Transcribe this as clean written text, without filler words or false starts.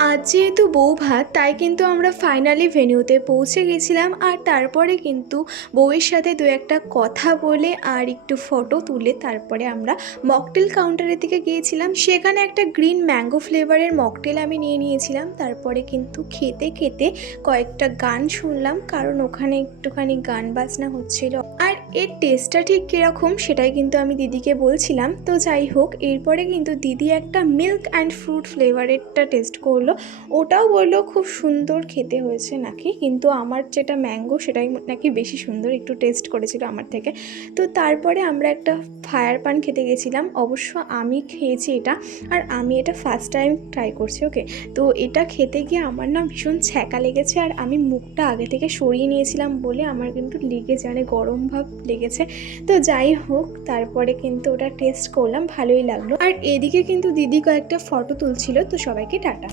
আজ যেহেতু বউ ভাত, তাই কিন্তু আমরা ফাইনালি ভেন্যুতে পৌঁছে গেছিলাম। আর তারপরে কিন্তু বউয়ের সাথে দু একটা কথা বলে আর একটু ফটো তুলে তারপরে আমরা মকটেল কাউন্টারের দিকে গিয়েছিলাম। সেখানে একটা গ্রিন ম্যাঙ্গো ফ্লেভারের মকটেল আমি নিয়ে নিয়েছিলাম। তারপরে কিন্তু খেতে খেতে কয়েকটা গান শুনলাম, কারণ ওখানে একটুখানি গান বাজনা হচ্ছিল। আর এর টেস্টটা ঠিক কীরকম সেটাই কিন্তু আমি দিদিকে বলছিলাম। তো যাই হোক, এরপরে কিন্তু দিদি একটা মিল্ক অ্যান্ড ফ্রুট ফ্লেভারেরটা টেস্ট করলো। ওটাও বললো খুব সুন্দর খেতে হয়েছে নাকি, কিন্তু আমার যেটা ম্যাঙ্গো সেটাই নাকি বেশি সুন্দর, একটু টেস্ট করেছিল আমার থেকে। তো তারপরে আমরা একটা ফায়ার পান খেতে গেছিলাম। অবশ্য আমি খেয়েছি এটা, আর আমি এটা ফার্স্ট টাইম ট্রাই করছি। ওকে, তো এটা খেতে গিয়ে আমার না ভীষণ ছ্যাঁকা লেগেছে, আর আমি মুখটা আগে থেকে সরিয়ে নিয়েছিলাম বলে আমার কিন্তু লেগেছে, মানে গরম ভাব লেগেছে। তো যাই হোক, তারপরে কিন্তু ওটা টেস্ট করলাম, ভালোই লাগলো। আর এদিকে কিন্তু দিদি কয়েকটা ফটো তুলছিল। তো সবাইকে টাটা।